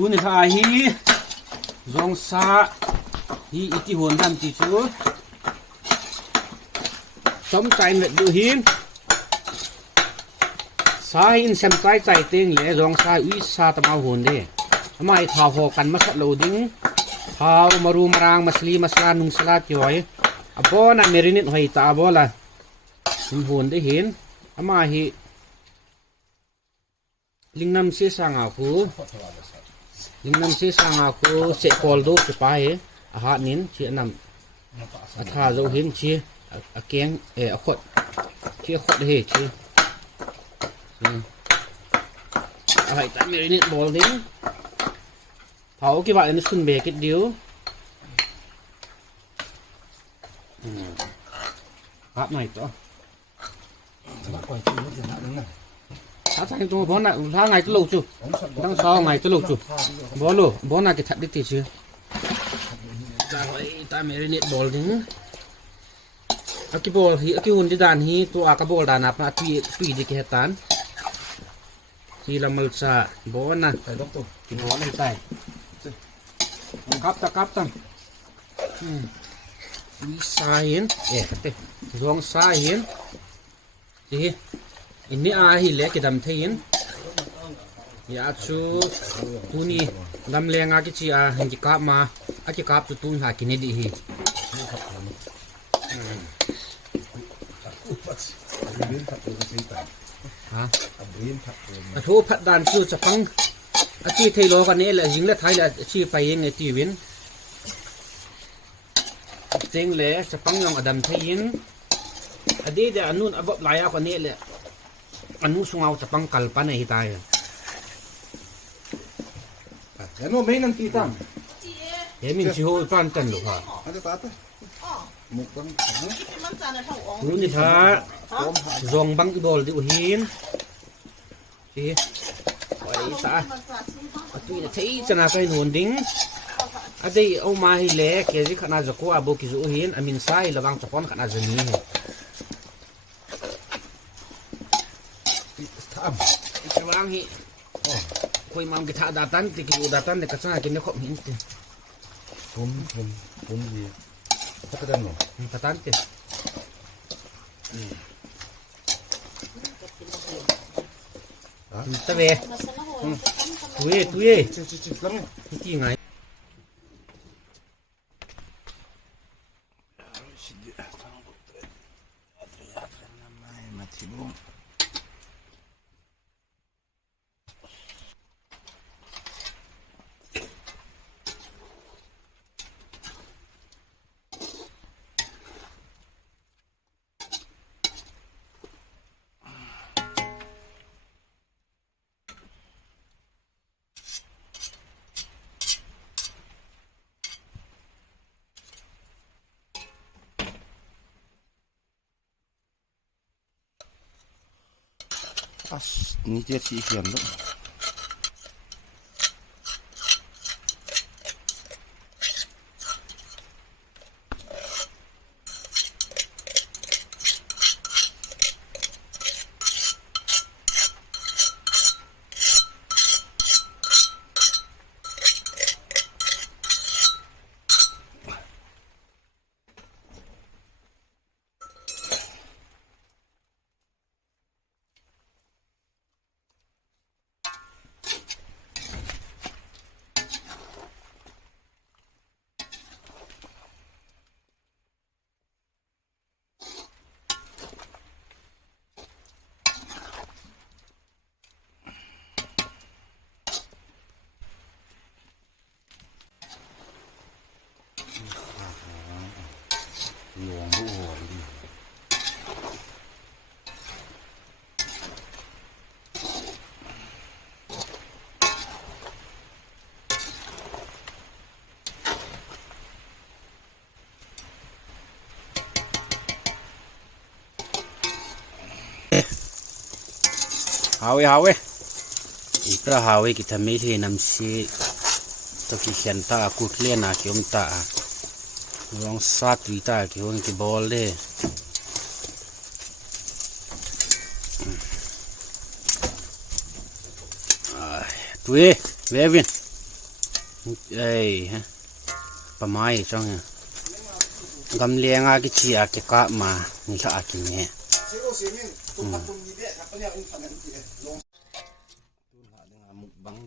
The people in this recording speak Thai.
รู้นี่ท่าฮีจงซาฮีอิติหวนดำจีจูสมใจเม็ดดูหินสาหินเซมใจใจเต็งเลยจงซาวิสาตมาหวนเดทำไมท้าวหอกันมาสักโลดิ้งท้าวมารูมารางมาสลีมาสลานุงสลาจ่อยอบอน่ะเมรินิตหอยตาบอละหวนได้เห็นทำไมฮีลิงน้ำเสียสังอาคูลิงน้ำเสียสังอาคูเสกอลดูจะไปอาหารนินเชี่ยน้ำอาทาเราเห็นเชี่ยอาเกียงอาขดเชี่ยขดเฮเชี่ยอะไรแต่เมรินิตบอลดิ้งเผากี่บาทนี่สุนเบกิดเดียวครับหน่อยต่อถ้าใส่ตัวบอลน่ะถ้าไงจะลุกจู่ตั้งซองไงจะลุกจู่บอลลูบอลน่ะกิทัดดิติชื่อจะไว้ตาเมริเนตบอลดิ้งอากิบอลฮีอากิหุ่นที่ด่านฮีตัวอากาบอลด่านนับนะตุยดิเกตันที่ละมัลซาบอลน่ะกินบอลให้ใส่ครับตะครับตั้งวิสาเห็นเตะจงสาเห็นจีอินนี่อาหิเล็กดำเทียนยาชูตุนี่ดำเลี้ยงอากิจีอาหินจิกาบมาอากิกาบจุตุนหากินดีฮีฮะอาทูพัดดันชูจะฟังอาชีพไทยโลกันนี่แหละยิงและไทยแหละอาชีพไปยังไงตีวินเต็งเลยจะฟังยองอดัมไทยินอดีตอันนู้นอบหลายคนนี้แหละอันนู้นสงเอาจะฟังกัลปันในตายJa, no meenam kita. เฮ้ยมินชิโฮฟันตันหรอครับ Ada tata. Mukbang. รู้นี่ท่าจงบังอีบอลดิวหินจีไว้ซะตุยที่จะน่าไปหนุนดิ้งอดีตเอามาให้เล็กแค่ที่ขนาดจะกู้อาบุกิจูหินอามินไซระวังจะป้อนขนาดจะนี้Tam. จะวางหิคุยมัมกิท่าดาตันติกิจูดาตันเด็กกระซ่ากินได้ขบหินติ Pum di. Apa kan no? ปะตันติตะเวตุย Cik, lang. ที่ไงAs, ni dia si ikan tu. Luang buah ni. Hawe. Itra hawe kita mili namsi toki hianta aku klien na kiom ta. Long sat vita ki hon ki ball de tuye vevin Ei ha. Pamai chong ha. Gam lenga ki chia ki ka ma ni sa ki ne. Mukbang